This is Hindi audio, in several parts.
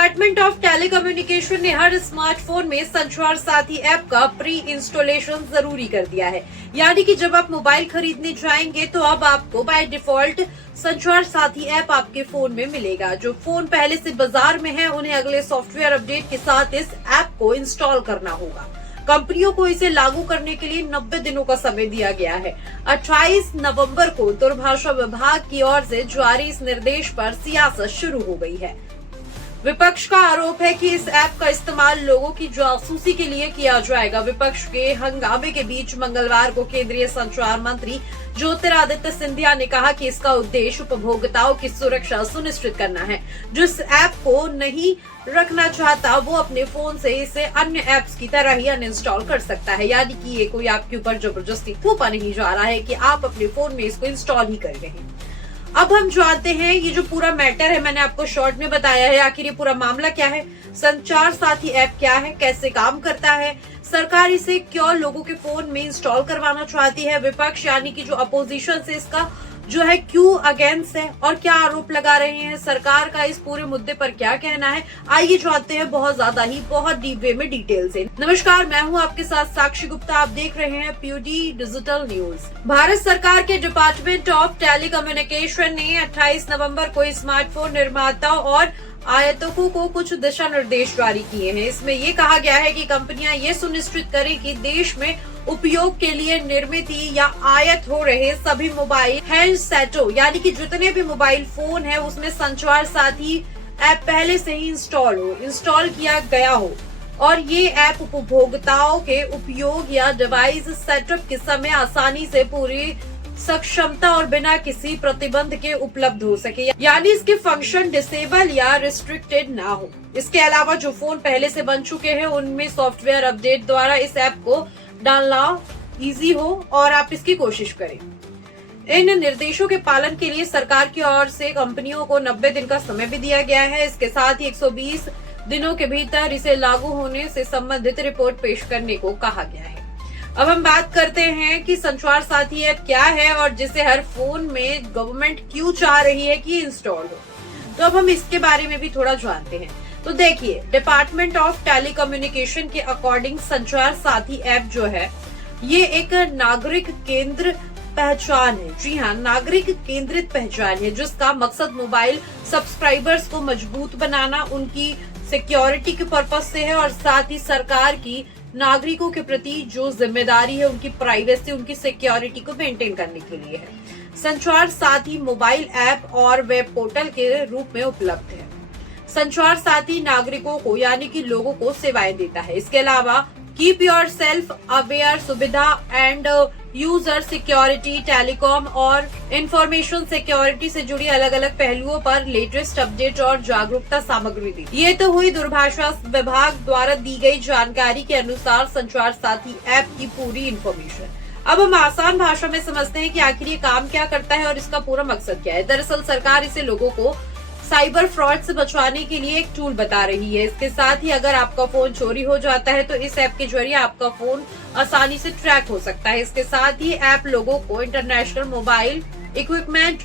डिपार्टमेंट ऑफ टेलीकम्युनिकेशन ने हर स्मार्टफोन में संचार साथी ऐप का प्री इंस्टॉलेशन जरूरी कर दिया है। यानी कि जब आप मोबाइल खरीदने जाएंगे तो अब आपको बाय डिफॉल्ट संचार साथी ऐप आपके फोन में मिलेगा। जो फोन पहले से बाजार में है उन्हें अगले सॉफ्टवेयर अपडेट के साथ इस ऐप को इंस्टॉल करना होगा। कंपनियों को इसे लागू करने के लिए 90 दिनों का समय दिया गया है। 28 नवंबर को दूरभाषा विभाग की ओर से जारी इस निर्देश पर सियासत शुरू हो गई है। विपक्ष का आरोप है कि इस ऐप का इस्तेमाल लोगों की जासूसी के लिए किया जाएगा। विपक्ष के हंगामे के बीच मंगलवार को केंद्रीय संचार मंत्री ज्योतिरादित्य सिंधिया ने कहा कि इसका उद्देश्य उपभोक्ताओं की सुरक्षा सुनिश्चित करना है। जो इस ऐप को नहीं रखना चाहता वो अपने फोन से इसे अन्य ऐप्स की तरह ही अनइंस्टॉल कर सकता है। यानी कि ये कोई आपके ऊपर जबरदस्ती थोपा नहीं जा रहा है कि आप अपने फोन में इसको इंस्टॉल ही कर रहे हैं। अब हम जानते हैं ये जो पूरा मैटर है, मैंने आपको शॉर्ट में बताया है, आखिर ये पूरा मामला क्या है, संचार साथी ऐप क्या है, कैसे काम करता है, सरकार इसे क्यों लोगों के फोन में इंस्टॉल करवाना चाहती है, विपक्ष यानी कि जो अपोजिशन से इसका जो है क्यों अगेंस्ट है और क्या आरोप लगा रहे हैं, सरकार का इस पूरे मुद्दे पर क्या कहना है, आइए जानते हैं बहुत डीप वे में डिटेल से। नमस्कार, मैं हूं आपके साथ साक्षी गुप्ता, आप देख रहे हैं पीयूडी डिजिटल न्यूज। भारत सरकार के डिपार्टमेंट ऑफ टेलीकम्युनिकेशन ने 28 नवंबर को स्मार्टफोन निर्माता और आयातकों को कुछ दिशा निर्देश जारी किए हैं। इसमें ये कहा गया है कि कंपनियां ये सुनिश्चित करें कि देश में उपयोग के लिए निर्मित या आयात हो रहे सभी मोबाइल हैंडसेटों यानी कि जितने भी मोबाइल फोन है उसमें संचार साथी ऐप पहले से ही इंस्टॉल किया गया हो और ये ऐप उपभोक्ताओं के उपयोग या डिवाइस सेटअप के समय आसानी से पूरी सक्षमता और बिना किसी प्रतिबंध के उपलब्ध हो सके, यानी इसके फंक्शन डिसेबल या रिस्ट्रिक्टेड ना हो। इसके अलावा जो फोन पहले से बन चुके हैं उनमें सॉफ्टवेयर अपडेट द्वारा इस ऐप को डालना इजी हो और आप इसकी कोशिश करें। इन निर्देशों के पालन के लिए सरकार की ओर से कंपनियों को 90 दिन का समय भी दिया गया है। इसके साथ ही 120 दिनों के भीतर इसे लागू होने से संबंधित रिपोर्ट पेश करने को कहा गया है। अब हम बात करते हैं कि संचार साथी ऐप क्या है और जिसे हर फोन में गवर्नमेंट क्यों चाह रही है कि इंस्टॉल हो। तो अब हम इसके बारे में भी थोड़ा जानते हैं। तो देखिए, डिपार्टमेंट ऑफ टेलीकम्युनिकेशन के अकॉर्डिंग संचार साथी ऐप जो है ये एक नागरिक केंद्र पहचान है। जी हाँ, नागरिक केंद्रित पहचान है जिसका मकसद मोबाइल सब्सक्राइबर्स को मजबूत बनाना, उनकी सिक्योरिटी के पर्पज से है और साथ ही सरकार की नागरिकों के प्रति जो जिम्मेदारी है उनकी प्राइवेसी, उनकी सिक्योरिटी को मेंटेन करने के लिए है। संचार साथी मोबाइल ऐप और वेब पोर्टल के रूप में उपलब्ध है। संचार साथी नागरिकों को यानी कि लोगों को सेवाएं देता है। इसके अलावा कीप योर सेल्फ अवेयर सुविधा एंड यूजर सिक्योरिटी, टेलीकॉम और इंफॉर्मेशन सिक्योरिटी से जुड़ी अलग अलग पहलुओं पर लेटेस्ट अपडेट और जागरूकता सामग्री दी। ये तो हुई दूरभाषा विभाग द्वारा दी गई जानकारी के अनुसार संचार साथी ऐप की पूरी इंफॉर्मेशन। अब हम आसान भाषा में समझते हैं कि आखिर ये काम क्या करता है और इसका पूरा मकसद क्या है। दरअसल सरकार इसे लोगों को साइबर फ्रॉड से बचाने के लिए एक टूल बता रही है। इसके साथ ही अगर आपका फोन चोरी हो जाता है तो इस ऐप के जरिए आपका फोन आसानी से ट्रैक हो सकता है। इसके साथ ही ऐप लोगों को international mobile equipment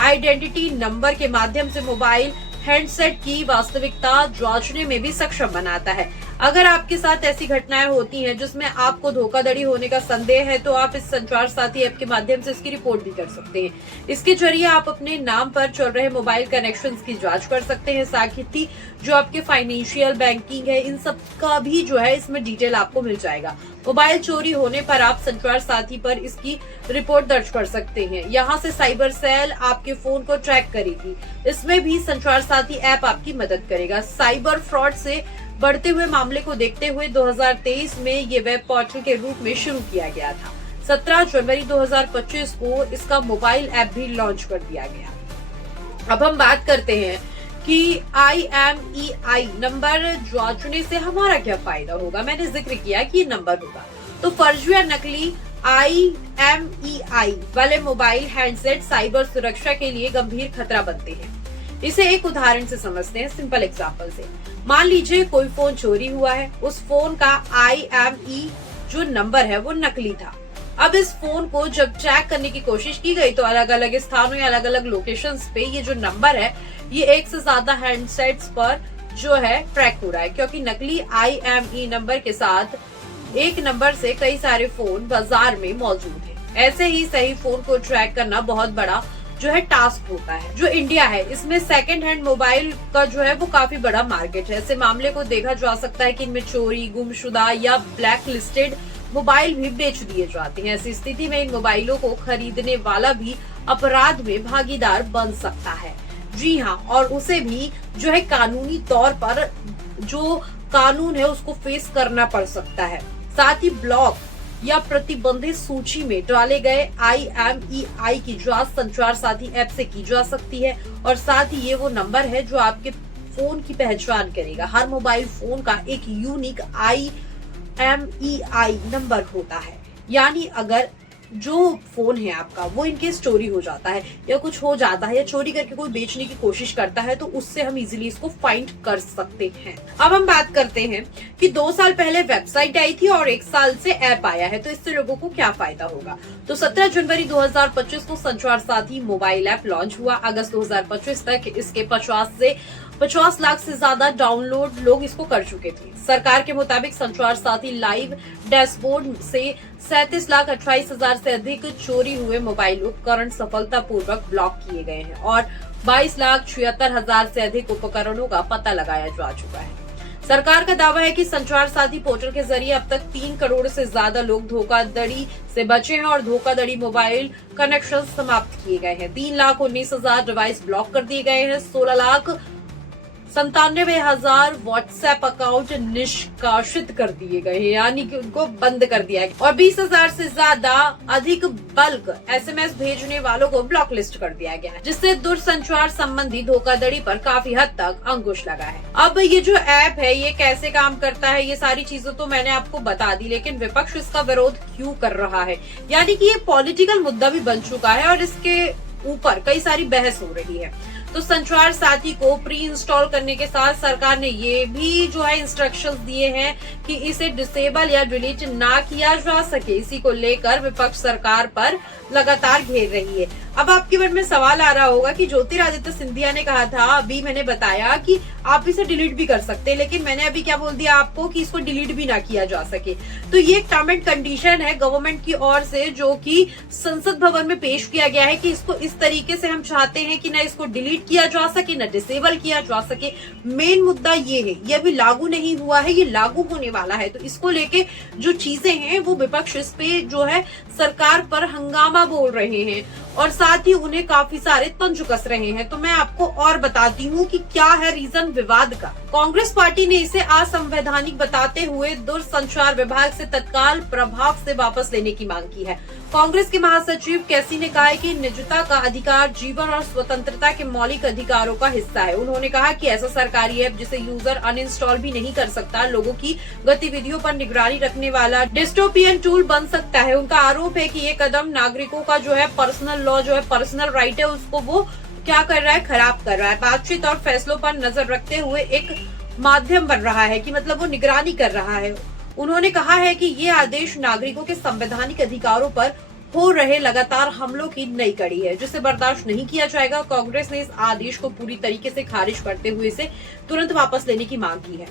identity number के माध्यम से मोबाइल हैंडसेट की वास्तविकता जांचने में भी सक्षम बनाता है। अगर आपके साथ ऐसी घटनाएं होती हैं जिसमें आपको धोखाधड़ी होने का संदेह है तो आप इस संचार साथी ऐप के माध्यम से इसकी रिपोर्ट भी कर सकते हैं। इसके जरिए आप अपने नाम पर चल रहे मोबाइल कनेक्शंस की जांच कर सकते हैं। साथ ही जो आपके फाइनेंशियल बैंकिंग है इन सब का भी जो है इसमें डिटेल आपको मिल जाएगा। मोबाइल चोरी होने पर आप संचार साथी पर इसकी रिपोर्ट दर्ज कर सकते हैं। यहाँ से साइबर सेल आपके फोन को ट्रैक करेगी। इसमें भी संचार साथी ऐप आपकी मदद करेगा। साइबर फ्रॉड से बढ़ते हुए मामले को देखते हुए 2023 में ये वेब पोर्टल के रूप में शुरू किया गया था। 17 जनवरी 2025 को इसका मोबाइल ऐप भी लॉन्च कर दिया गया। अब हम बात करते हैं कि IMEI नंबर जांचने से हमारा क्या फायदा होगा। मैंने जिक्र किया कि ये नंबर होगा तो फर्जी या नकली IMEI वाले मोबाइल हैंडसेट साइबर सुरक्षा के लिए गंभीर खतरा बनते हैं। इसे एक उदाहरण से समझते हैं, सिंपल एग्जांपल से। मान लीजिए कोई फोन चोरी हुआ है, उस फोन का IMEI जो नंबर है वो नकली था। अब इस फोन को जब ट्रैक करने की कोशिश की गई तो अलग अलग स्थानों या अलग अलग लोकेशंस पे ये जो नंबर है ये एक से ज्यादा हैंडसेट्स पर जो है ट्रैक हो रहा है, क्योंकि नकली IMEI नंबर के साथ एक नंबर से कई सारे फोन बाजार में मौजूद हैं। ऐसे ही सही फोन को ट्रैक करना बहुत बड़ा जो है टास्क होता है। जो इंडिया है इसमें सेकंड हैंड मोबाइल का जो है वो काफी बड़ा मार्केट है। ऐसे मामले को देखा जा सकता है कि इनमें चोरी, गुमशुदा या ब्लैक लिस्टेड मोबाइल भी बेच दिए जाते हैं। ऐसी स्थिति में इन मोबाइलों को खरीदने वाला भी अपराध में भागीदार बन सकता है। जी हाँ, और उसे भी जो है कानूनी तौर पर जो कानून है उसको फेस करना पड़ सकता है। साथ ही ब्लॉक या प्रतिबंधित सूची में डाले गए IMEI की जांच संचार साथी ऐप से की जा सकती है, और साथ ही ये वो नंबर है जो आपके फोन की पहचान करेगा। हर मोबाइल फोन का एक यूनिक IMEI नंबर होता है, यानी अगर जो फोन है आपका वो इनके चोरी हो जाता है या कुछ हो जाता है या चोरी करके कोई बेचने की कोशिश करता है तो उससे हम इजीली इसको फाइंड कर सकते हैं। अब हम बात करते हैं कि 2 साल पहले वेबसाइट आई थी और 1 साल से ऐप आया है, तो इससे लोगों को क्या फायदा होगा। तो 17 जनवरी 2025 को संचार साथी मोबाइल ऐप लॉन्च हुआ। अगस्त 2025 तक इसके 50 लाख से ज्यादा डाउनलोड लोग इसको कर चुके थे। सरकार के मुताबिक संचार साथी लाइव डैशबोर्ड से 37,28,000 से अधिक चोरी हुए मोबाइल उपकरण सफलतापूर्वक ब्लॉक किए गए हैं और 22,76,000 से अधिक उपकरणों का पता लगाया जा चुका है। सरकार का दावा है कि संचार साथी पोर्टल के जरिए अब तक 3 करोड़ से ज्यादा लोग धोखाधड़ी से बचे हैं और धोखाधड़ी मोबाइल कनेक्शन समाप्त किए गए हैं। 3,19,000 डिवाइस ब्लॉक कर दिए गए हैं। 16,97,000 व्हाट्सएप अकाउंट निष्कासित कर दिए गए हैं, यानी कि उनको बंद कर दिया है, और 20,000 से ज्यादा अधिक बल्क SMS भेजने वालों को ब्लॉक लिस्ट कर दिया गया है, जिससे दूरसंचार संबंधी धोखाधड़ी पर काफी हद तक अंकुश लगा है। अब ये जो ऐप है ये कैसे काम करता है, ये सारी चीजें तो मैंने आपको बता दी, लेकिन विपक्ष इसका विरोध क्यों कर रहा है, यानी कि ये पॉलिटिकल मुद्दा भी बन चुका है और इसके ऊपर कई सारी बहस हो रही है। तो संचार साथी को प्री इंस्टॉल करने के साथ सरकार ने ये भी जो है इंस्ट्रक्शंस दिए हैं कि इसे डिसेबल या डिलीट ना किया जा सके। इसी को लेकर विपक्ष सरकार पर लगातार घेर रही है। अब आपके मन में सवाल आ रहा होगा कि ज्योतिरादित्य सिंधिया ने कहा था, अभी मैंने बताया कि आप इसे डिलीट भी कर सकते हैं, लेकिन मैंने अभी क्या बोल दिया आपको कि इसको डिलीट भी ना किया जा सके। तो ये एक टर्म एंड कंडीशन है गवर्नमेंट की ओर से, जो कि संसद भवन में पेश किया गया है कि इसको इस तरीके से हम चाहते हैं कि ना इसको डिलीट किया जा सके न डिसेबल किया जा सके। मेन मुद्दा ये है, ये अभी लागू नहीं हुआ है, ये लागू होने वाला है। तो इसको लेके जो चीजें हैं वो विपक्ष इस पे जो है सरकार पर हंगामा बोल रहे हैं और साथ ही उन्हें काफी सारे तंज कस रहे हैं। तो मैं आपको और बताती हूँ कि क्या है रीजन विवाद का। कांग्रेस पार्टी ने इसे असंवैधानिक बताते हुए दूरसंचार विभाग से तत्काल प्रभाव से वापस लेने की मांग की है। कांग्रेस के महासचिव कैसी ने कहा है कि निजता का अधिकार जीवन और स्वतंत्रता के मौलिक अधिकारों का हिस्सा है। उन्होंने कहा कि ऐसा सरकारी ऐप जिसे यूजर अनइंस्टॉल भी नहीं कर सकता, लोगों की गतिविधियों पर निगरानी रखने वाला डिस्टोपियन टूल बन सकता है। उनका आरोप है कि ये कदम नागरिकों का जो है पर्सनल लॉ जो है पर्सनल राइट है उसको वो क्या कर रहा है, खराब कर रहा है। बातचीत और फैसलों पर नजर रखते हुए एक माध्यम बन रहा है कि मतलब वो निगरानी कर रहा है। उन्होंने कहा है कि ये आदेश नागरिकों के संवैधानिक अधिकारों पर हो रहे लगातार हमलों की नई कड़ी है, जिसे बर्दाश्त नहीं किया जाएगा। कांग्रेस ने इस आदेश को पूरी तरीके से खारिज करते हुए इसे तुरंत वापस लेने की मांग की है।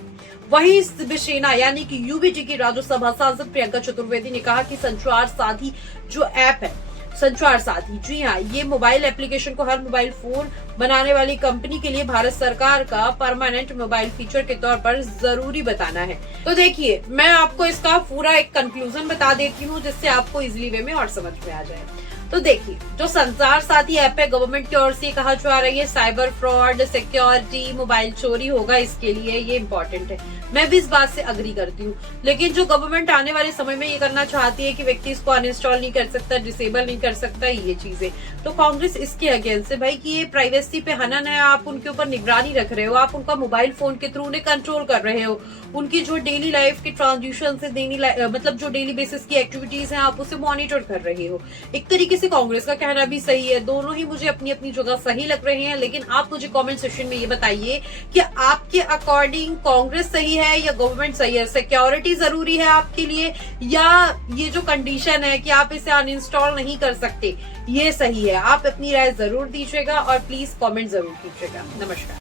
वहीं शिवसेना यानी कि यूबीटी की राज्यसभा सांसद प्रियंका चतुर्वेदी ने कहा कि संचार साथी जो ऐप है संचार साथी, जी हाँ, ये मोबाइल एप्लीकेशन को हर मोबाइल फोन बनाने वाली कंपनी के लिए भारत सरकार का परमानेंट मोबाइल फीचर के तौर पर जरूरी बताना है। तो देखिए, मैं आपको इसका पूरा एक कंक्लूजन बता देती हूँ जिससे आपको इजिली वे में और समझ में आ जाए। तो देखिए, जो संचार साथी ऐप है गवर्नमेंट की ओर से कहा जा रही है साइबर फ्रॉड, सिक्योरिटी, मोबाइल चोरी होगा, इसके लिए ये इम्पोर्टेंट है। मैं भी इस बात से अग्री करती हूँ, लेकिन जो गवर्नमेंट आने वाले समय में ये करना चाहती है कि व्यक्ति इसको अनइंस्टॉल नहीं कर सकता, डिसेबल नहीं कर सकता, ये चीजें, तो कांग्रेस इसके अगेंस्ट है भाई कि ये प्राइवेसी पे हनन है। आप उनके ऊपर निगरानी रख रहे हो, आप उनका मोबाइल फोन के थ्रू उन्हें कंट्रोल कर रहे हो, उनकी जो डेली लाइफ की ट्रांजेक्शन से मतलब जो डेली बेसिस की एक्टिविटीज है आप उसे मॉनिटर कर रहे हो। एक तरीके से कांग्रेस का कहना भी सही है, दोनों ही मुझे अपनी अपनी जगह सही लग रहे हैं। लेकिन आप मुझे कमेंट सेक्शन में ये बताइए कि आपके अकॉर्डिंग कांग्रेस सही है या गवर्नमेंट सही है? सिक्योरिटी जरूरी है आपके लिए या ये जो कंडीशन है कि आप इसे अनइंस्टॉल नहीं कर सकते ये सही है? आप अपनी राय जरूर दीजिएगा और प्लीज कमेंट जरूर कीजिएगा। नमस्कार।